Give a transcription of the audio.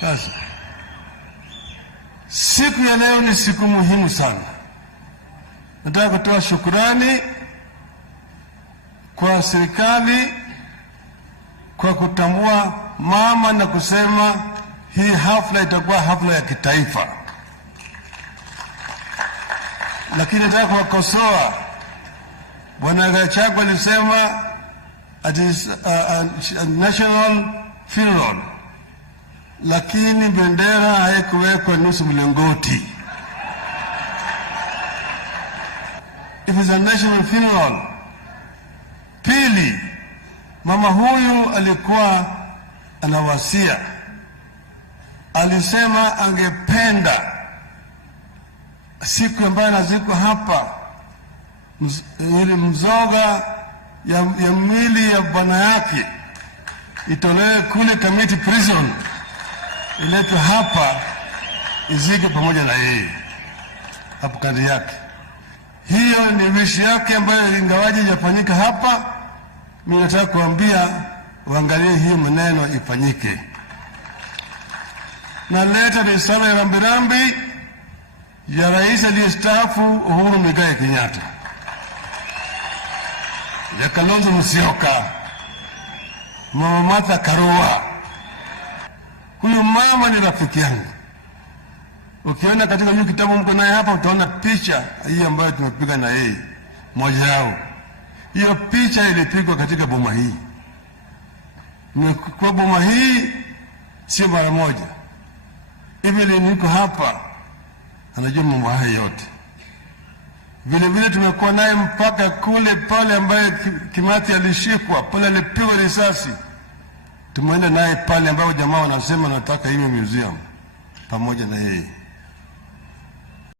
Sasa siku ya leo ni siku muhimu sana. Nataka kutoa shukrani kwa serikali kwa kutambua mama na kusema hii hafla itakuwa hafla ya kitaifa. Lakini nataka kuwakosoa. Bwana Gachagua alisema it is a national funeral, lakini bendera haikuwekwa nusu mlingoti. It is a national funeral. Pili, mama huyu alikuwa anawasia, alisema angependa siku ambayo nazikwa hapa ili mzoga ya mwili ya bwana yake itolewe kule Kamiti prison, iletwe hapa izike pamoja na yeye hapo kati yake. Hiyo ni wishi yake ambayo ingawaji hajafanyika hapa. Mimi nataka kuambia waangalie hiyo maneno ifanyike. Na leta risala ya rambirambi ya rais aliyestaafu Uhuru Muigai Kenyatta, ya Kalonzo Musyoka, Mama Martha Karua. Huyu mama ni rafiki yangu. Ukiona katika hiyo kitabu mko naye hapa, utaona picha hii ambayo tumepiga na yeye moja yao. Hiyo picha ilipigwa katika boma hii. Kwa boma hii sio mara moja. Hivi niko hapa, anajua mambo haya yote. Vile vile tumekuwa naye mpaka kule pale ambaye Kimathi alishikwa, pale alipigwa risasi. Tumeenda naye pale ambapo jamaa wanasema nataka hiyo museum pamoja na yeye.